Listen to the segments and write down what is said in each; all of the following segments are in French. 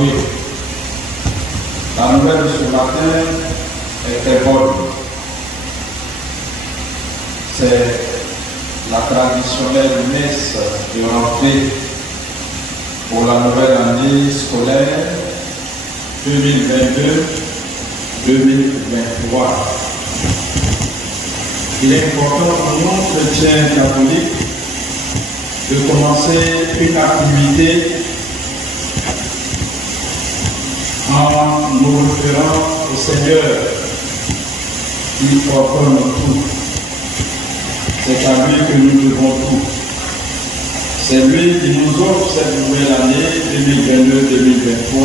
jouer. La nouvelle de ce matin était bonne. C'est la traditionnelle messe de rentrée pour la nouvelle année scolaire 2022-2023. Il est important pour nous, chrétiens catholiques, de commencer une activité en nous référant au Seigneur qui ordonne tout. C'est à lui que nous devons tout. C'est lui qui nous offre cette nouvelle année 2022-2023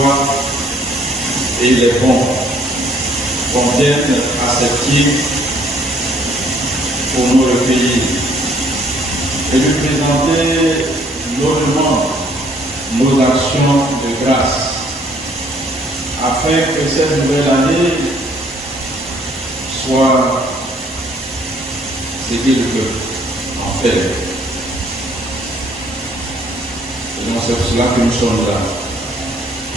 et il est bon qu'on vienne à cette pied pour nous recueillir et lui présenter nos demandes, nos actions de grâce, afin que cette nouvelle année soit ce qu'il veut en faire. Et donc c'est pour cela que nous sommes là.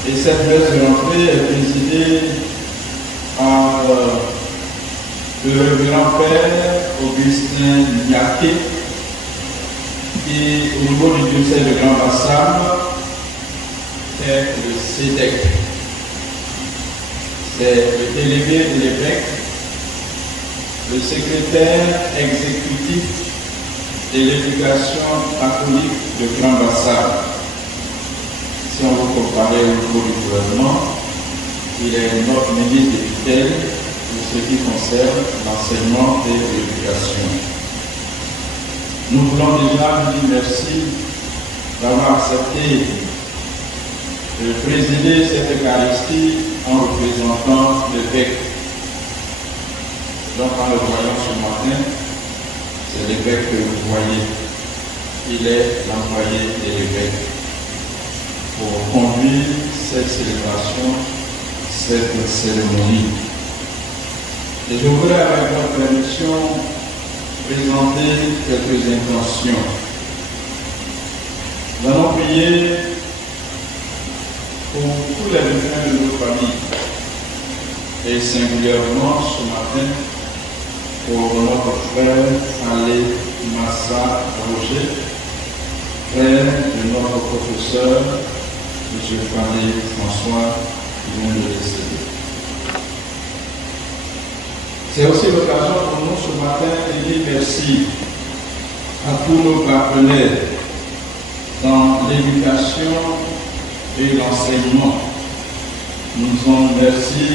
Et cette messe de rentrée est présidée par le révérend Père Augustin Niaké, qui au niveau du diocèse de Grand Bassam est le CEDEC. C'est le délégué de l'évêque, le secrétaire exécutif de l'éducation catholique de Grand Bassam. Si on veut comparer au niveau du gouvernement, il est notre ministre de tutelle pour ce qui concerne l'enseignement et l'éducation. Nous voulons déjà lui dire merci d'avoir accepté de présider cette Eucharistie en représentant l'évêque. Donc en le voyant ce matin, c'est l'évêque que vous voyez. Il est l'envoyé de l'évêque pour conduire cette célébration, cette cérémonie. Et je voudrais avec votre permission présenter quelques intentions. Nous allons prier pour tous les défunts de nos familles et singulièrement ce matin pour notre frère Salé Massa Roger, frère de notre professeur M. Fandé François qui vient de décéder. C'est aussi l'occasion pour nous ce matin de dire merci à tous nos partenaires dans l'éducation et l'enseignement. Nous disons merci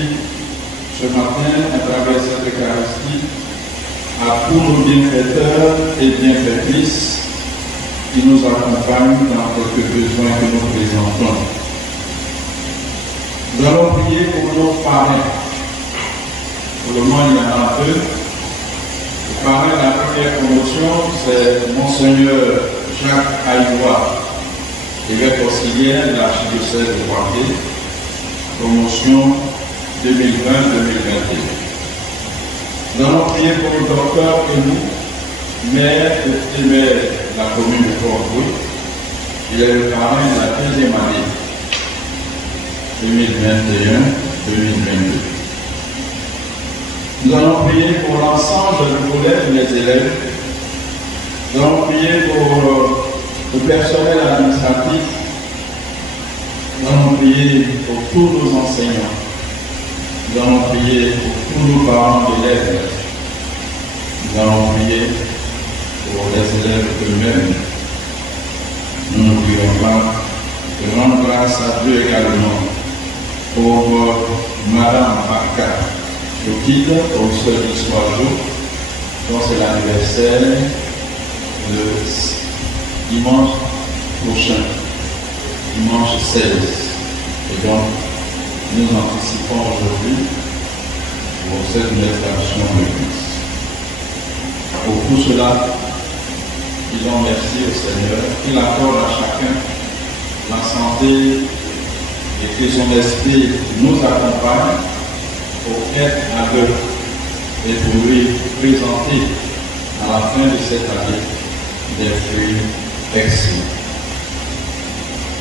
ce matin à travers cette Eucharistie à tous nos bienfaiteurs et bienfaitrices qui nous accompagnent dans quelques besoins que nous présentons. Nous allons prier pour nos parrains. Pour le moment, il y en a deux. Le parrain de la première promotion, c'est Monseigneur Jacques Aïdoua, évêque auxiliaire de l'archidiocèse de Poitiers, promotion 2020-2021. Nous allons prier pour le docteur Enou, maire de la commune de Port-Louis. Il est le parrain de la deuxième année 2021-2022. Nous allons prier pour l'ensemble du collège des élèves. Nous allons prier pour le personnel administratif. Nous allons prier pour tous nos enseignants. Nous allons prier pour tous nos parents d'élèves. Nous allons prier pour les élèves eux-mêmes. Nous n'oublions pas de rendre grâce à Dieu également pour Madame Barca, le guide au seul d'histoire jour, dont c'est l'anniversaire le dimanche prochain, dimanche 16. Et donc, nous anticipons aujourd'hui pour cette nouvelle station de l'Église. Pour tout cela, disons merci au Seigneur, qu'il accorde à chacun la santé et que son esprit nous accompagne pour être à l'œuvre et pour lui présenter à la fin de cette année des fruits excellents.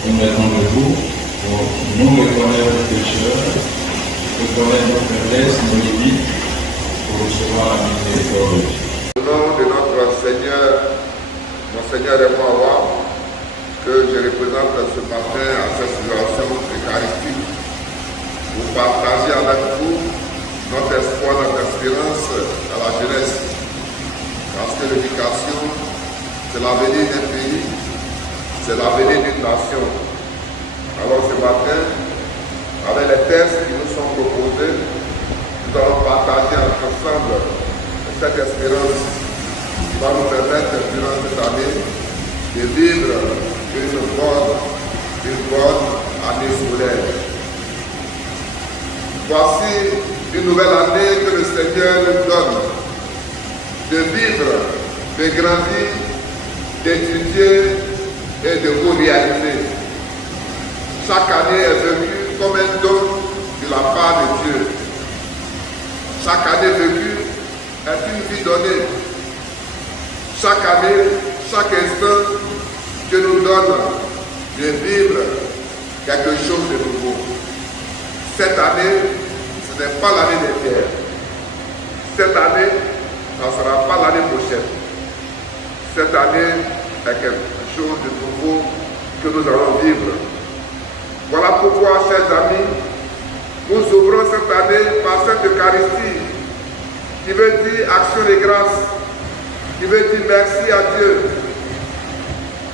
Nous mettons debout pour nous reconnaître nos pécheurs, reconnaître nos faiblesses, nos limites, pour recevoir la miséricorde de Dieu. Au nom de notre Seigneur, mon Seigneur et moi, que je représente ce matin à cette célébration eucharistique, pour partager avec vous notre espoir, notre espérance à la jeunesse. Parce que l'éducation, c'est l'avenir d'un pays, c'est l'avenir d'une nation. Alors ce matin, avec les textes qui nous sont proposés, nous allons partager ensemble cette espérance qui va nous permettre durant cette année de vivre une bonne année scolaire. Voici une nouvelle année que le Seigneur nous donne de vivre, de grandir, d'étudier et de vous réaliser. Chaque année est vécue comme un don de la part de Dieu. Chaque année vécue est une vie donnée. Chaque année, chaque instant, Dieu nous donne de vivre quelque chose de nouveau. Cette année, ce n'est pas l'année des pierres. Cette année, ça ne sera pas l'année prochaine. Cette année est quelque chose de nouveau que nous allons vivre. Voilà pourquoi, chers amis, nous ouvrons cette année par cette Eucharistie qui veut dire action de grâce, qui veut dire merci à Dieu.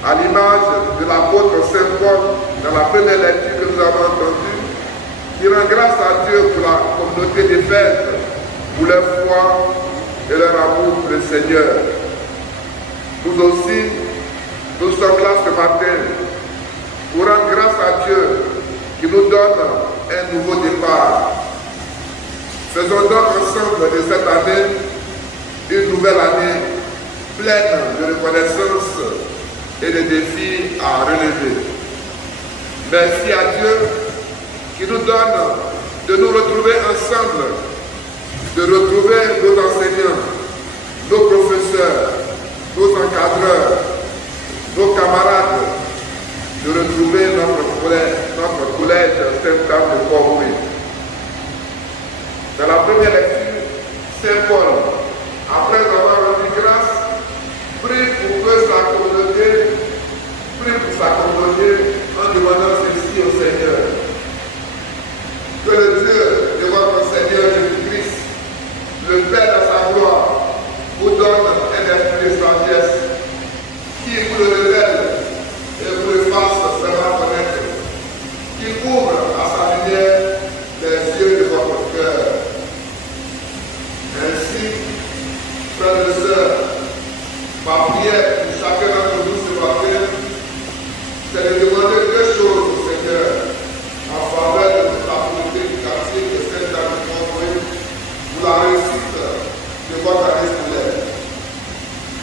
À l'image de l'apôtre Saint Paul dans la première lecture que nous avons entendue, qui rend grâce à Dieu pour la communauté des fêtes, pour leur foi et leur amour pour le Seigneur. Nous aussi, nous sommes là ce matin pour rendre grâce à Dieu qui nous donne un nouveau départ. Faisons donc ensemble de cette année une nouvelle année pleine de reconnaissance et de défis à relever. Merci à Dieu qui nous donne de nous retrouver ensemble, de retrouver nos enseignants, nos professeurs, nos encadreurs, nos camarades, de retrouver notre collège Sainte-Anne de Port-Louis. Dans la première lecture, Saint Paul, après avoir rendu grâce, prie pour sa communauté en demandant ceci au Seigneur. Que le Dieu de votre Seigneur Jésus-Christ, le Père de sa gloire, vous donne un esprit de sagesse qui vous le révèle et vous le fasse seulement connaître, qui ouvre à sa lumière les yeux de votre cœur. Ainsi, frères et sœurs, ma prière pour chacun d'entre nous ce matin, c'est de demander deux choses au Seigneur en faveur de la communauté du quartier de Sainte-Anne de Port-Louis pour la réussite de votre année scolaire,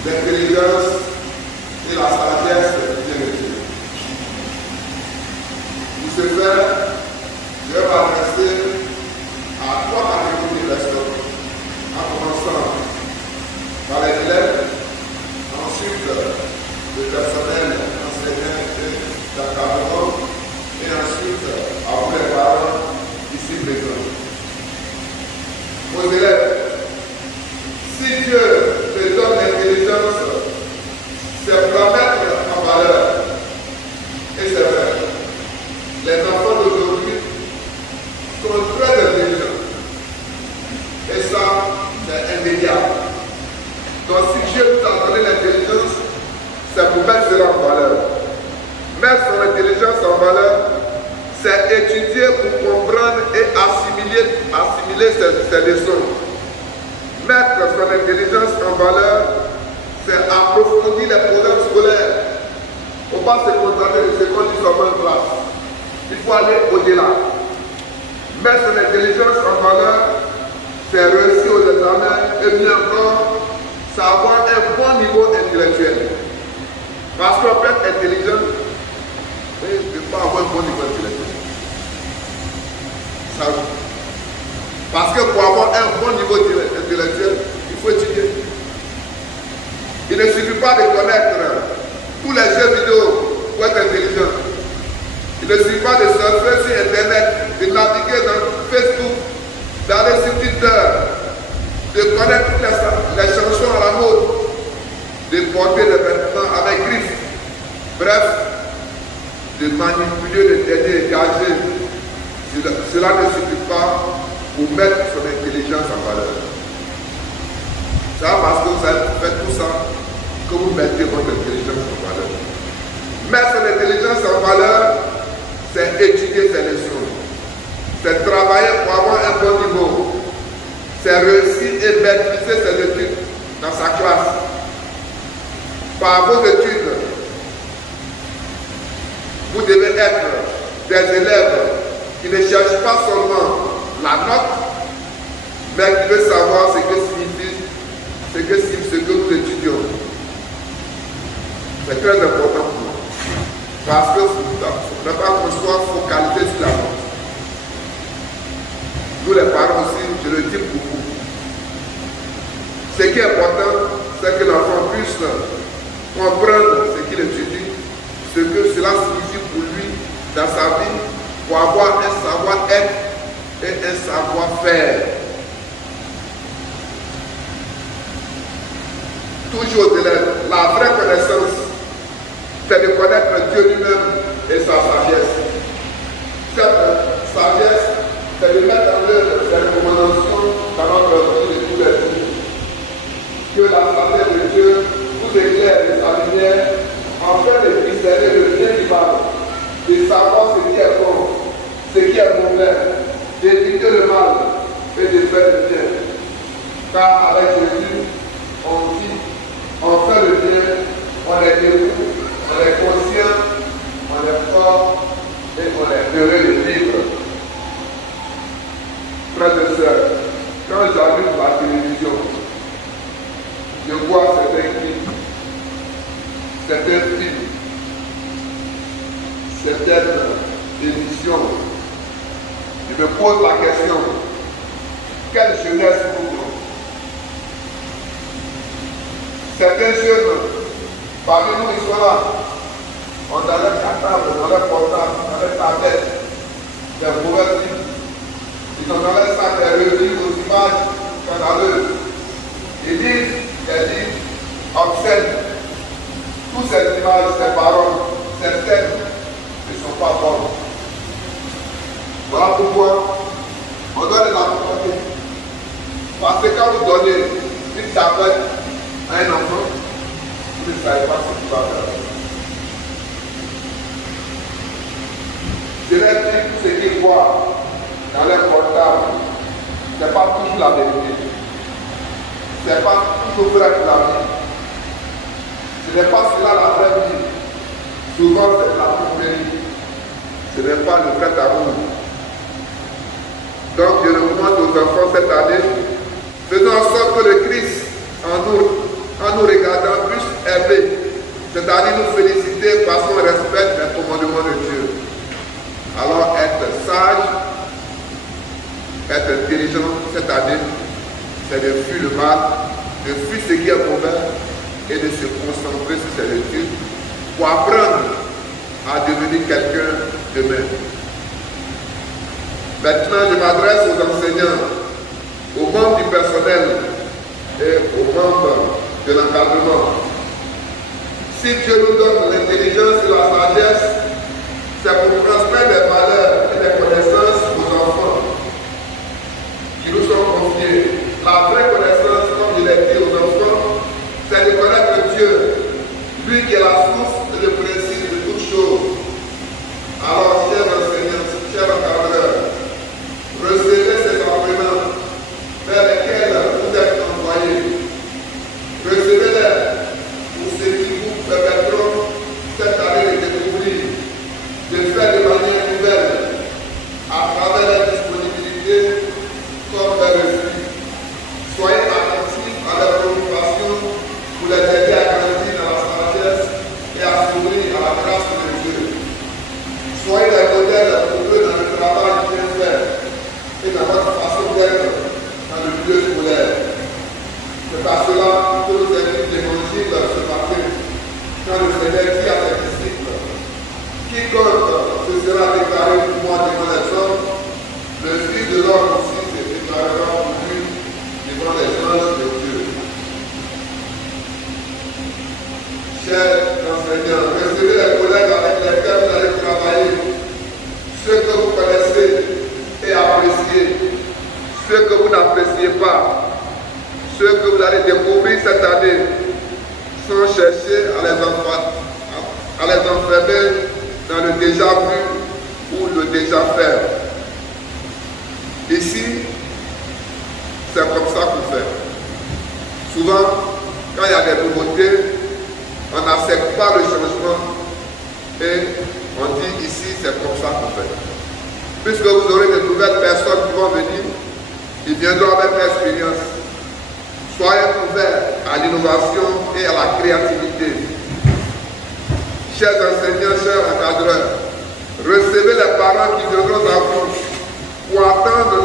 l'intelligence et la sagesse de Dieu. Pour ce faire, je vais m'adresser à trois catégories de personnes, en commençant par les élèves, ensuite le personnel enseignant et d'encadrement, et ensuite à vous les parents ici présents. Aux élèves, si Dieu te donne l'intelligence, c'est pour la mettre en valeur. Et c'est vrai. Les enfants d'aujourd'hui sont très intelligents. Et ça, c'est indéniable. Donc si Dieu t'a donné l'intelligence, c'est pour mettre cela en valeur. Mettre son intelligence en valeur, c'est étudier pour comprendre et assimiler ses leçons. Mettre son intelligence en valeur, c'est approfondir les programmes scolaires. Il ne faut pas se contenter de ce qu'on dit seulement en classe. Il faut aller au-delà. Mettre son intelligence en valeur, c'est réussir aux examens et mieux encore, c'est avoir un bon niveau intellectuel. Parce qu'on peut être intelligent et ne pas avoir un bon niveau intellectuel. Ça, parce que pour avoir un bon niveau intellectuel, il faut étudier. Il ne suffit pas de connaître tous les jeux vidéo pour être intelligent. Il ne suffit pas de surfer sur Internet, de naviguer dans Facebook, d'aller sur Twitter, de connaître toutes les chansons à la mode, de porter des vêtements avec griffes. Bref, de manipuler les derniers gadgets. Cela ne suffit pas pour mettre son intelligence en valeur. C'est parce que vous avez fait tout ça que vous mettez votre intelligence en valeur. Mettre son intelligence en valeur, c'est étudier ses leçons. C'est travailler pour avoir un bon niveau. C'est réussir et maîtriser ses études dans sa classe. Par vos études, vous devez être des élèves qui ne cherchent pas seulement la note, mais qui veulent savoir ce que signifie ce que nous étudions. C'est très important pour nous. Parce que il ne faut pas qu'on soit focalisé sur la note. Nous les parents aussi, je le dis pour vous. Ce qui est important, c'est que l'enfant puisse comprendre ce qu'il étudie, ce que cela signifie pour lui dans sa vie, pour avoir un savoir-être et un savoir-faire. Toujours aux élèves, la vraie connaissance, c'est de connaître Dieu lui-même et sa sagesse. Cette sagesse, c'est de mettre en œuvre ces recommandations dans notre vie de tous les jours. Que la sagesse de Dieu vous éclaire de sa lumière, afin de discerner le bien du mal, de savoir ce qui est bon, ce qui est mauvais, d'éviter le mal et de faire le bien. Car avec Jésus, on dit, on fait le bien, on est debout, on est conscient, on est fort et on est heureux de vivre. Frères et sœurs, quand j'allume la télévision, je vois certains clips, certains films, certaines émissions. Je me pose la question, quelle jeunesse pour nous? Certains jeunes, parmi nous, ils sont là. On a leur cartable, on a leur portable, on a leur tablette, des mauvais films. Ils ont dans leur sac des revues aux images scandaleuses. Ils disent des livres obscènes. Toutes ces images, ces paroles, ces scènes ne sont pas bonnes. Voilà pourquoi on doit les accompagner. Parce que quand vous donnez une tablette à un enfant, vous ne savez pas ce qu'il va faire. Je leur dis tout ce qu'ils voient dans leur portable, ce n'est pas toujours la vérité. Ce n'est pas toujours vrai pour la vie. Ce n'est pas cela la vraie vie. Souvent c'est la tromperie. Ce n'est pas le vrai amour. Donc je recommande aux enfants cette année, faisons en sorte que le Christ en nous regardant puisse aimer, c'est-à-dire nous féliciter parce qu'on respecte les commandements de Dieu. Alors être sage, être intelligent cette année, c'est de fuir le mal, de fuir ce qui est mauvais et de se concentrer sur ses études pour apprendre à devenir quelqu'un demain. Maintenant, je m'adresse aux enseignants, aux membres du personnel et aux membres de l'encadrement. Si Dieu nous donne l'intelligence et la sagesse, c'est pour transmettre des valeurs et des connaissances aux enfants qui nous sont confiés. La vraie connaissance, comme je l'ai dit aux enfants, c'est de connaître Dieu, lui qui est la source et le principe de toutes choses. Alors, chers enseignants, chers encadreurs, recevez ces apprenants vers lesquels vous êtes envoyés. Recevez-les pour ce qui vous permettront cette année de découvrir, de faire de manière nouvelle, à travers la disponibilité comme vers le fruit. Soyez attentifs à leurs préoccupations pour les aider à grandir dans la sagesse et à s'ouvrir à la grâce de Dieu. Soyez des modèles pour eux dans le travail qu'ils font et dans votre façon d'être dans le milieu scolaire. C'est par cela que nous invitons l'évangile ce matin, quand le Seigneur dit à ses disciples, quiconque se sera devant les hommes, le Fils de l'homme aussi se préparera pour lui devant les anges de Dieu. Chers enseignants, recevez les collègues avec lesquels vous allez travailler, ceux que vous connaissez et appréciez, ceux que vous n'appréciez pas, ceux que vous allez découvrir cette année, sans chercher à les enfermer dans le déjà vu ou le déjà fait. Ici, c'est comme ça qu'on fait. Souvent, quand il y a des nouveautés, on n'accepte pas le changement et on dit ici, c'est comme ça qu'on fait. Puisque vous aurez de nouvelles personnes qui vont venir, ils viendront avec l'expérience. Soyez ouverts à l'innovation et à la créativité. Chers enseignants, chers encadreurs, recevez les parents qui viendront à vous pour attendre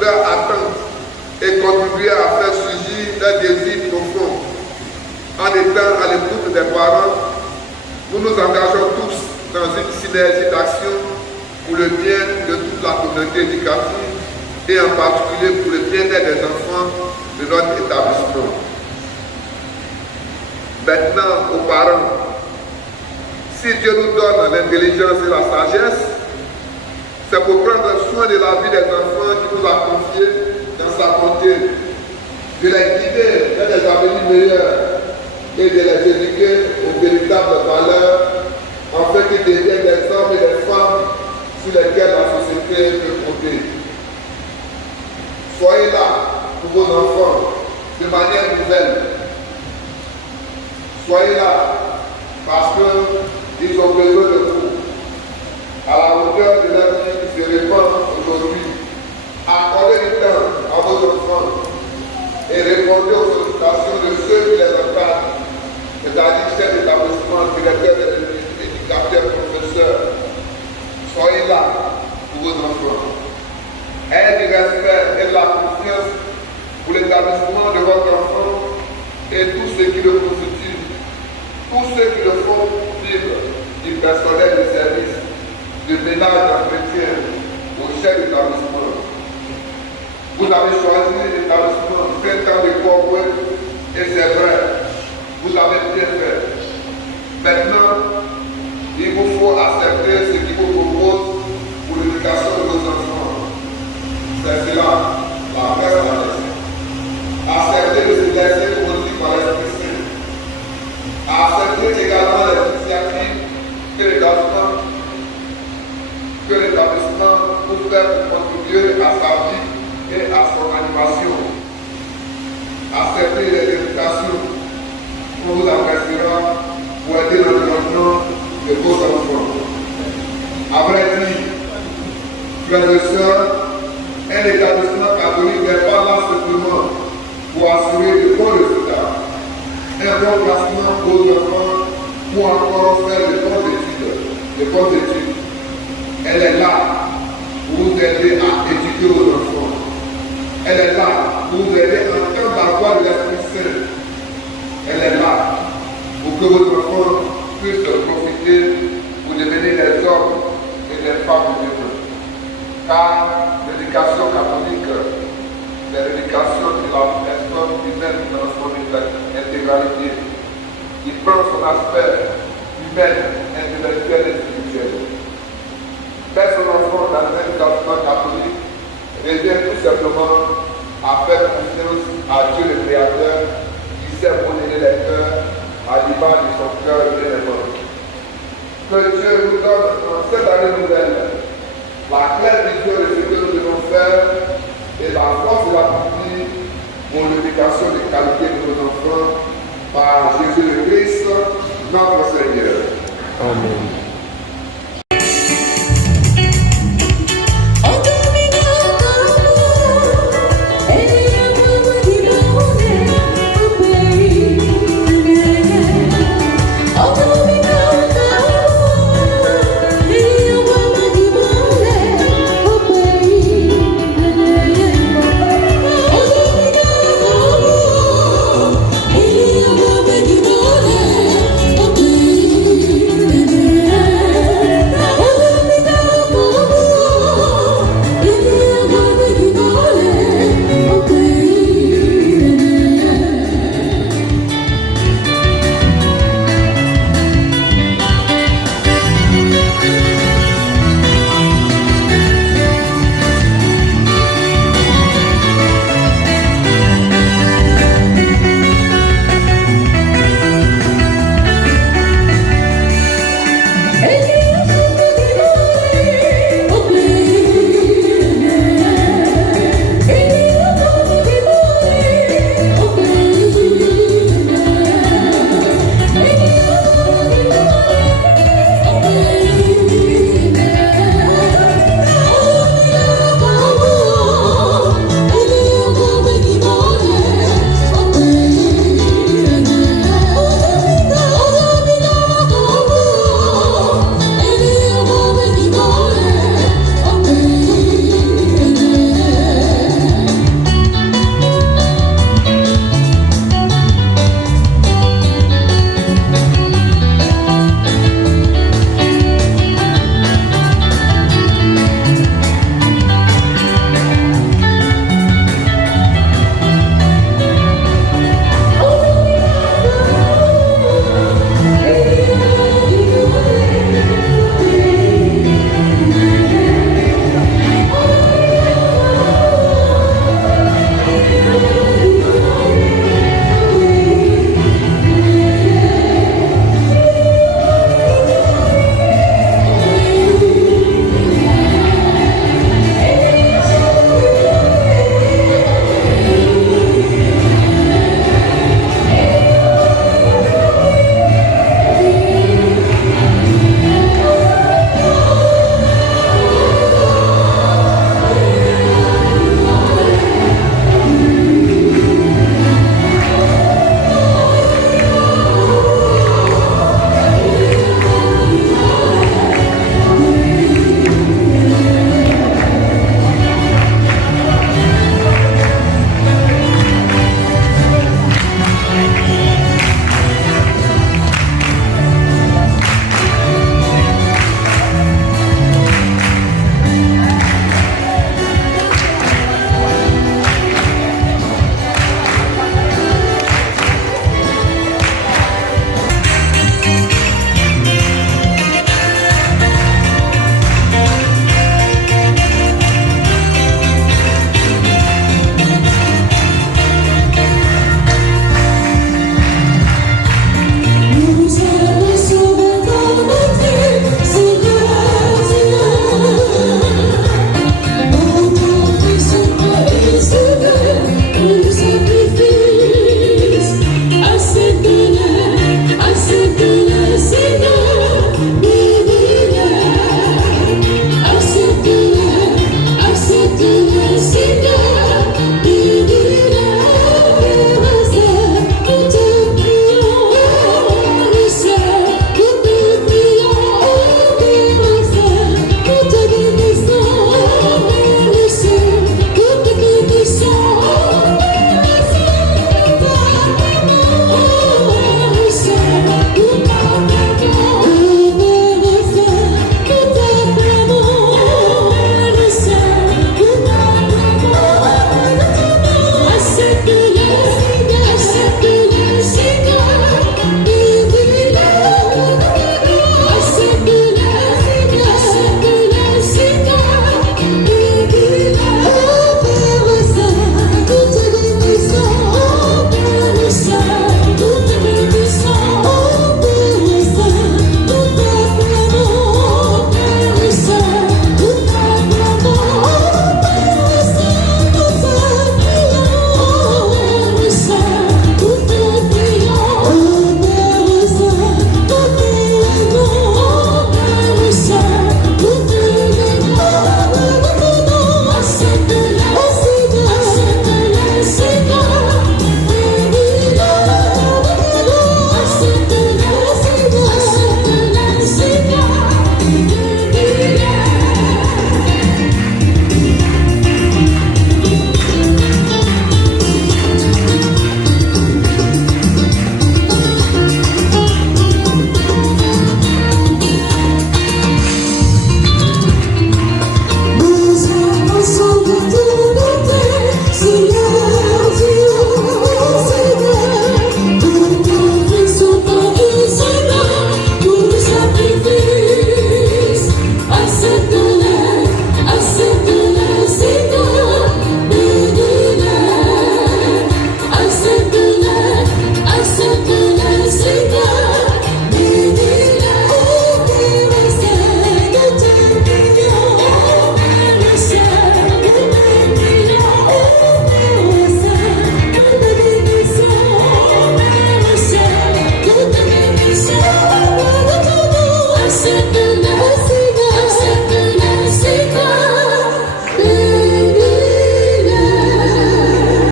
leur attente et contribuer à faire surgir leurs désirs profonds. En étant à l'écoute des parents, nous nous engageons tous dans une synergie d'action pour le bien de toute la communauté éducative et en particulier pour le bien-être des enfants de notre établissement. Maintenant, aux parents, si Dieu nous donne l'intelligence et la sagesse, c'est pour prendre soin de la vie des enfants qu'il nous a confiés dans sa bonté, de les guider vers des avenirs meilleurs et de les éduquer aux véritables valeurs, afin qu'ils deviennent des hommes et des femmes sur lesquels la société peut compter. Soyez là pour vos enfants de manière nouvelle. Soyez là parce qu'ils ont besoin de vous. À la hauteur de la vie qui se répand aujourd'hui, accordez du temps à vos enfants et répondez aux sollicitations de ceux qui les encadrent, c'est-à-dire chefs d'établissement, directeurs, éducateurs, professeurs. Soyez là pour vos enfants. Ayez du respect et de la confiance pour l'établissement de votre enfant et tout ce qui le constitue, tous ceux qui le font vivre, du personnel de service, du ménage d'entretien au chef d'établissement. Vous avez choisi l'établissement 20 ans de Corbeau et c'est vrai, vous avez bien fait. Maintenant, il vous faut accepter ce qu'il vous propose pour l'éducation de vos enfants. C'est cela, la vraie sagesse. Accepter de se laisser conduire par l'Esprit Saint. Accepter également les initiatives que l'établissement peut faire pour contribuer à sa vie et à son animation. Accepter les éducations qu'on vous appréciera pour aider l'environnement de vos enfants. À vrai dire, frères et sœurs, un établissement catholique n'est pas là simplement pour assurer de bons résultats, un bon placement pour nos enfants ou encore faire de bonnes études. Elle est là pour vous aider à éduquer vos enfants. Elle est là pour vous aider à entendre la voix de l'Esprit Saint. Elle est là pour que vos enfants puissent profiter pour devenir des hommes et des femmes de Dieu. Car l'éducation catholique, c'est l'éducation de la personne humaine dans son intégralité. Il prend son aspect humain, intellectuel et spirituel. Faire son enfant dans un établissement catholique revient tout simplement à faire confiance à Dieu le Créateur qui sait modeler les cœurs à l'image de son cœur bien-aimé. Que Dieu nous donne dans cette année nouvelle la claire vision de ce que nous devons faire et la force de l'accomplir pour l'éducation de qualité de nos enfants par Jésus le Christ, notre Seigneur. Amen.